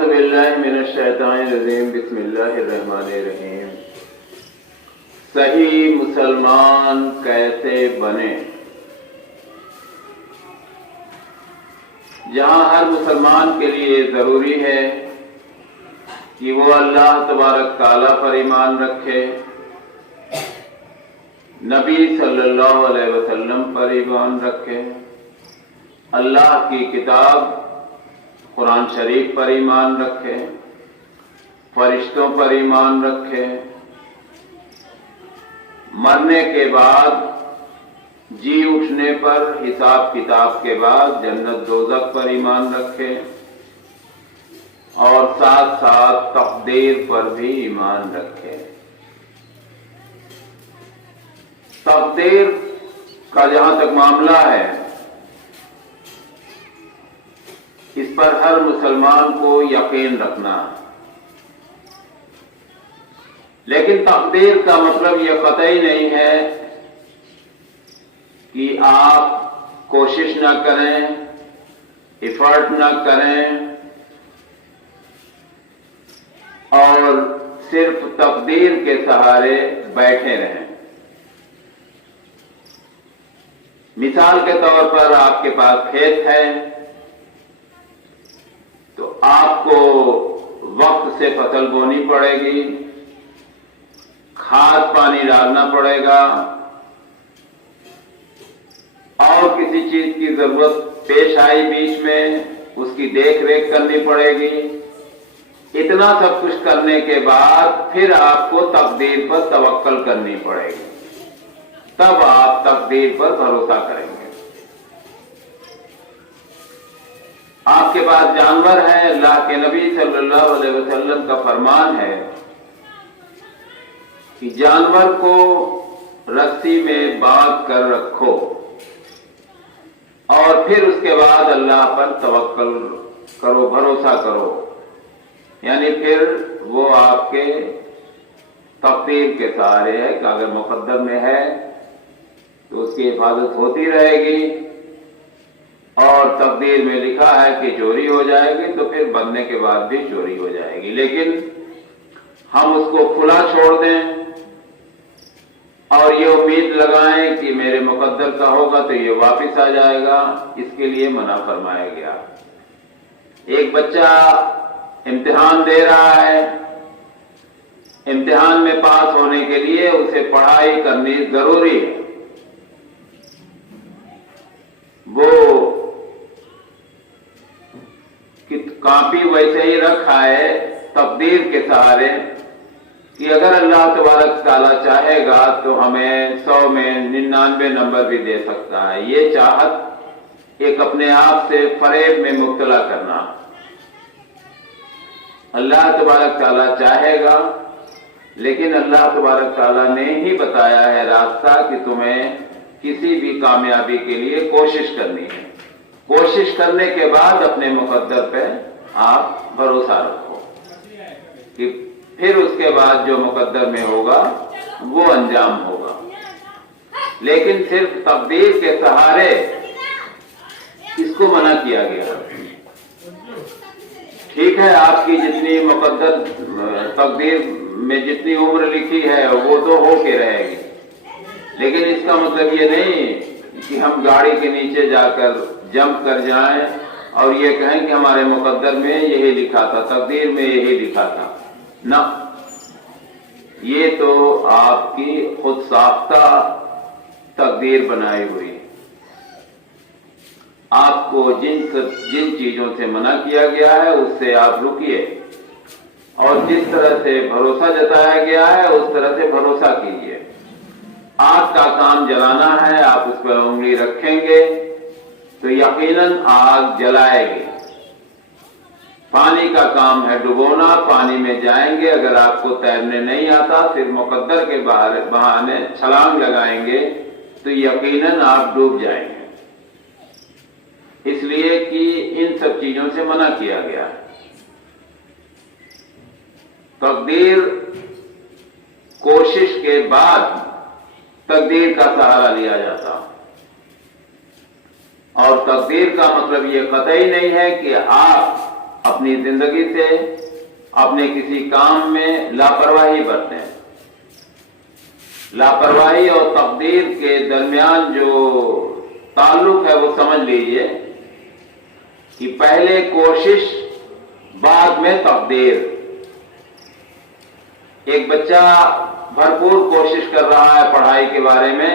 اعوذ باللہ من الشیطان الرجیم بسم اللہ الرحمن الرحیم۔ صحیح مسلمان کیسے بنے؟ جہاں ہر مسلمان کے لیے ضروری ہے کہ وہ اللہ تبارک تعالیٰ پر ایمان رکھے، نبی صلی اللہ علیہ وسلم پر ایمان رکھے، اللہ کی کتاب قرآن شریف پر ایمان رکھے، فرشتوں پر ایمان رکھے، مرنے کے بعد جی اٹھنے پر حساب کتاب کے بعد جنت دوزخ پر ایمان رکھے، اور ساتھ ساتھ تقدیر پر بھی ایمان رکھے۔ تقدیر کا جہاں تک معاملہ ہے، اس پر ہر مسلمان کو یقین رکھنا ہے، لیکن تقدیر کا مطلب یہ قطعی نہیں ہے کہ آپ کوشش نہ کریں، ایفرٹ نہ کریں اور صرف تقدیر کے سہارے بیٹھے رہیں۔ مثال کے طور پر آپ کے پاس کھیت ہے تو آپ کو وقت سے فصل بونی پڑے گی، کھاد پانی ڈالنا پڑے گا، اور کسی چیز کی ضرورت پیش آئی بیچ میں اس کی دیکھ ریکھ کرنی پڑے گی۔ اتنا سب کچھ کرنے کے بعد پھر آپ کو تقدیر پر توکل کرنی پڑے گی، تب آپ تقدیر پر بھروسہ کریں گے۔ آپ کے پاس جانور ہیں، اللہ کے نبی صلی اللہ علیہ وسلم کا فرمان ہے کہ جانور کو رسی میں باندھ کر رکھو اور پھر اس کے بعد اللہ پر توکل کرو، بھروسہ کرو، یعنی پھر وہ آپ کے تقدیر کے سہارے ہے کہ اگر مقدر میں ہے تو اس کی حفاظت ہوتی رہے گی، اور تقدیر میں لکھا ہے کہ چوری ہو جائے گی تو پھر بننے کے بعد بھی چوری ہو جائے گی۔ لیکن ہم اس کو کھلا چھوڑ دیں اور یہ امید لگائیں کہ میرے مقدر کا ہوگا تو یہ واپس آ جائے گا، اس کے لیے منع فرمایا گیا۔ ایک بچہ امتحان دے رہا ہے، امتحان میں پاس ہونے کے لیے اسے پڑھائی کرنی ضروری ہے۔ وہ کاپی ویسے ہی رکھا ہے تقدیر کے سہارے کہ اگر اللہ تبارک تعالیٰ چاہے گا تو ہمیں 100 میں 99 نمبر بھی دے سکتا ہے۔ یہ چاہت ایک اپنے آپ سے فریب میں مبتلا کرنا۔ اللہ تبارک تعالیٰ چاہے گا، لیکن اللہ تبارک تعالیٰ نے ہی بتایا ہے راستہ کہ تمہیں کسی بھی کامیابی کے لیے کوشش کرنی ہے۔ کوشش کرنے کے بعد اپنے مقدر پہ آپ بھروسہ رکھو کہ پھر اس کے بعد جو مقدر میں ہوگا وہ انجام ہوگا۔ لیکن صرف تقدیر کے سہارے اس کو منع کیا گیا۔ ٹھیک ہے، آپ کی جتنی مقدر تقدیر میں جتنی عمر لکھی ہے وہ تو ہو کے رہے گی، لیکن اس کا مطلب یہ نہیں کہ ہم گاڑی کے نیچے جا کر جمپ کر جائیں اور یہ کہیں کہ ہمارے مقدر میں یہی لکھا تھا، تقدیر میں یہی لکھا تھا۔ نہ، یہ تو آپ کی خود ساختہ تقدیر بنائی ہوئی۔ آپ کو جن چیزوں سے منع کیا گیا ہے اس سے آپ رکیے، اور جس طرح سے بھروسہ جتایا گیا ہے اس طرح سے بھروسہ کیجیے۔ آگ کا کام جلانا ہے، آپ اس پر انگلی رکھیں گے تو یقیناً آگ جلائے گی۔ پانی کا کام ہے ڈبونا، پانی میں جائیں گے، اگر آپ کو تیرنے نہیں آتا صرف مقدر کے بہانے چھلانگ لگائیں گے تو یقیناً آپ ڈوب جائیں گے، اس لیے کہ ان سب چیزوں سے منع کیا گیا ہے۔ تقدیر کوشش کے بعد تقدیر کا سہارا لیا جاتا، اور تقدیر کا مطلب یہ قطعی نہیں ہے کہ آپ اپنی زندگی سے اپنے کسی کام میں لاپرواہی برتیں. لاپرواہی اور تقدیر کے درمیان جو تعلق ہے وہ سمجھ لیجئے کہ پہلے کوشش بعد میں تقدیر. ایک بچہ بھرپور کوشش کر رہا ہے پڑھائی کے بارے میں،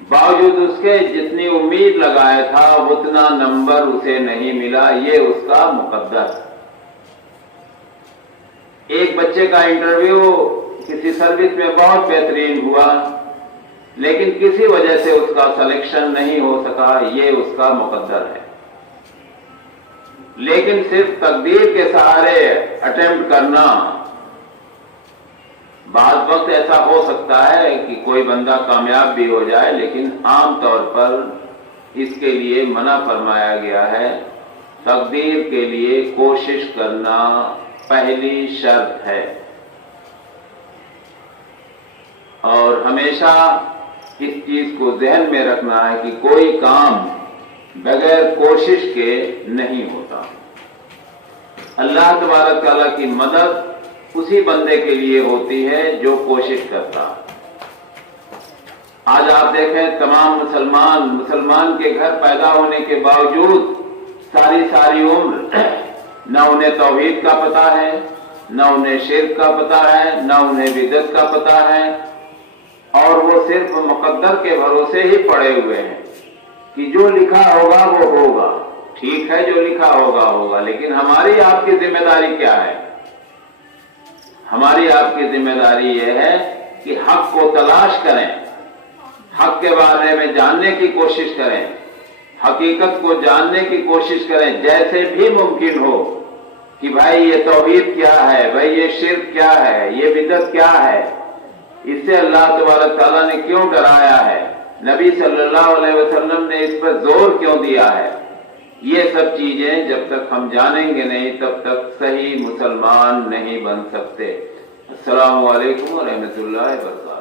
باوجود اس کے جتنی امید لگایا تھا اتنا نمبر اسے نہیں ملا، یہ اس کا مقدر. ایک بچے کا انٹرویو کسی سروس میں بہت بہترین ہوا، لیکن کسی وجہ سے اس کا سلیکشن نہیں ہو سکا، یہ اس کا مقدر ہے. لیکن صرف تقدیر کے سہارے اٹیمپٹ کرنا، بعض وقت ایسا ہو سکتا ہے کہ کوئی بندہ کامیاب بھی ہو جائے، لیکن عام طور پر اس کے لیے منع فرمایا گیا ہے. تقدیر کے لیے کوشش کرنا پہلی شرط ہے، اور ہمیشہ اس چیز کو ذہن میں رکھنا ہے کہ کوئی کام بغیر کوشش کے نہیں ہوتا. اللہ تبارک تعالیٰ کی مدد اسی بندے کے لیے ہوتی ہے جو کوشش کرتا. آج آپ دیکھیں تمام مسلمان کے گھر پیدا ہونے کے باوجود ساری عمر نہ انہیں توحید کا پتہ ہے، نہ انہیں شرک کا پتہ ہے، نہ انہیں بدعت کا پتہ ہے، اور وہ صرف مقدر کے بھروسے ہی پڑے ہوئے ہیں کہ جو لکھا ہوگا وہ ہوگا. ٹھیک ہے، جو لکھا ہوگا، لیکن ہماری آپ کی ذمہ داری کیا ہے؟ ہماری آپ کی ذمہ داری یہ ہے کہ حق کو تلاش کریں، حق کے بارے میں جاننے کی کوشش کریں، حقیقت کو جاننے کی کوشش کریں جیسے بھی ممکن ہو کہ بھائی یہ توحید کیا ہے، بھائی یہ شرک کیا ہے، یہ بدعت کیا ہے، اس سے اللہ تبارک تعالیٰ نے کیوں ڈرایا ہے، نبی صلی اللہ علیہ وسلم نے اس پر زور کیوں دیا ہے. یہ سب چیزیں جب تک ہم جانیں گے نہیں تب تک صحیح مسلمان نہیں بن سکتے. السلام علیکم ورحمۃ اللہ وبرکاتہ.